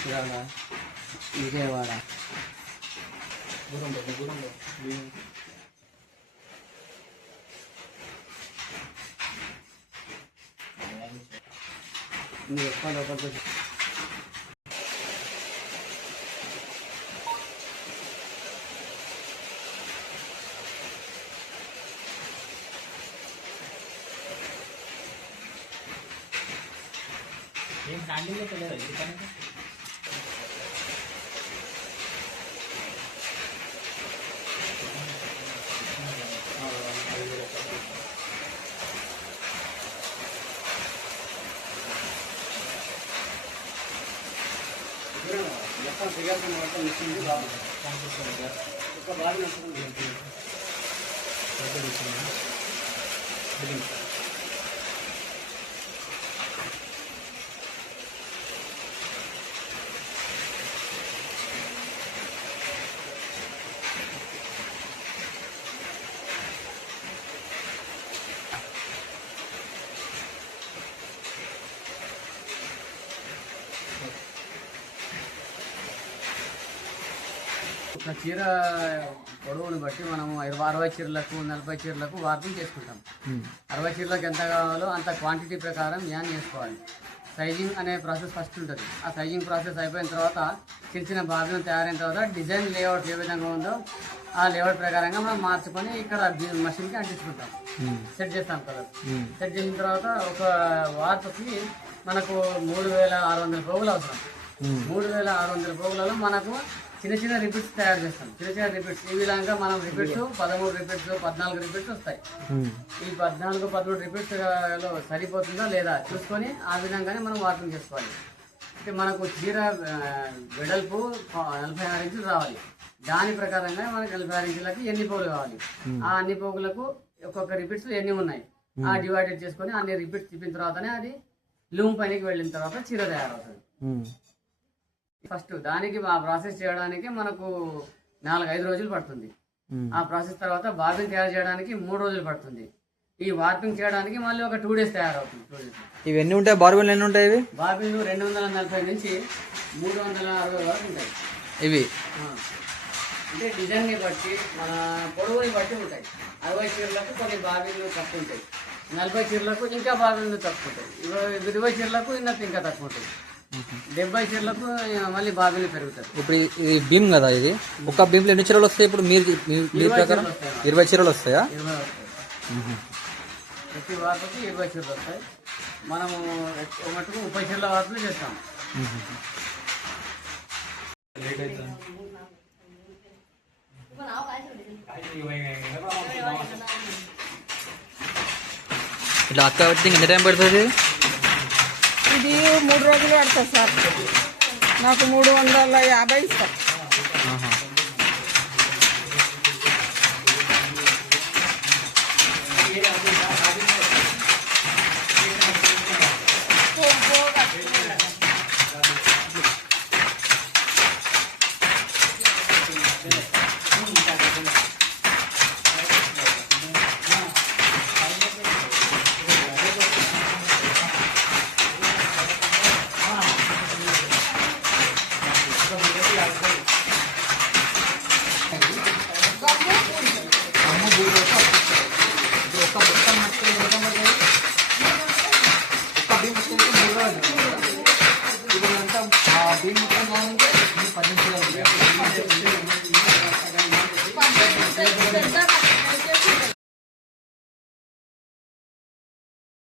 చీరాల విజయవాడ ఎక్కువ లోపలికి ఏం హ్యాండిల్ తెలియదు ఎందుకంటే ఒక బాగా ఒక చీర పొడవుని బట్టి మనము 60 చీరలకు 40 చీరలకు వార్పింగ్ చేసుకుంటాం. 60 చీరలకు ఎంత కావాలో అంత క్వాంటిటీ ప్రకారం యాన్ చేసుకోవాలి. సైజింగ్ అనే ప్రాసెస్ ఫస్ట్ ఉంటుంది. ఆ సైజింగ్ ప్రాసెస్ అయిపోయిన తర్వాత చిన్న చిన్న బాబులను తయారైన తర్వాత డిజైన్ లేఅవుట్ ఏ విధంగా ఉందో ఆ లేఅవుట్ ప్రకారంగా మనం మార్చుకొని ఇక్కడ మషిన్కి అంటించుకుంటాం. సెట్ చేస్తాం కదా. సెట్ చేసిన తర్వాత ఒక వార్పుకి మనకు 3600 పోగులు అవసరం. 3600 పోగులలో మనకు చిన్న చిన్న రిపీట్స్ తయారు చేస్తాం. చిన్న చిన్న రిపీట్స్ ఈ విధంగా మనం రిపీట్స్ 13 రిపీట్స్ 14 రిపీట్స్ వస్తాయి. ఈ 14-13 రిపీట్స్ లో సరిపోతుందా లేదా చూసుకొని ఆ విధంగానే మనం వార్పింగ్ చేసుకోవాలి. అంటే మనకు చీర వెడల్పు 46 ఇంచులు రావాలి. దాని ప్రకారంగా మనకు 46 ఇంచులకి ఎన్ని పోగులు కావాలి, ఆ అన్ని పోగులకు ఒక్కొక్క రిపీట్స్ ఎన్ని ఉన్నాయి ఆ డివైడెడ్ చేసుకొని అన్ని రిపీట్స్ తిప్పిన తర్వాతనే అది లూమ్ పైనకి వెళ్ళిన తర్వాత చీర తయారవుతుంది. ఫస్ట్ దానికి ఆ ప్రాసెస్ చేయడానికి మనకు 4-5 రోజులు పడుతుంది. ఆ ప్రాసెస్ తర్వాత బార్బింగ్ తయారు చేయడానికి 3 రోజులు పడుతుంది. ఈ వార్పింగ్ చేయడానికి మళ్ళీ ఒక 2 డేస్ తయారవుతుంది. 2 డేస్. ఇవి ఎన్ని ఉంటాయి? బార్బిన్లు ఎన్ని ఉంటాయి? ఇవి బార్బిన్లు 240 నుంచి 360 వరకు ఉంటాయి. ఇవి అంటే డిజైన్ని బట్టి మన పొడవుని బట్టి ఉంటాయి. 60 చీరలకు కొన్ని బార్బిన్లు తక్కువ ఉంటాయి, 40 చీరలకు ఇంకా బార్బిన్లు తక్కువ ఉంటాయి, 20 చీరలకు ఇంకా తక్కువ ఉంటాయి, 70 చీరలకు మళ్ళీ బాబీలు పెరుగుతాయి. ఇప్పుడు ఇది భీమ్ కదా, ఇది ఒక భీమ్లో ఎన్ని చీరలు వస్తాయి? ఇప్పుడు మీరు ప్రకారం 20 చీరలు వస్తాయా? 20 వస్తాయి. ప్రతి వార్పుకి 20 చీరలు వస్తాయి. మనము మటుకు 30 చీరల వార్పులు చేస్తాం. ఇట్లా అక్క ఎన్ని టైం పడుతుంది? ఇది 3 రోజులు పడుతుంది సార్. నాకు 350 ఇస్తాం.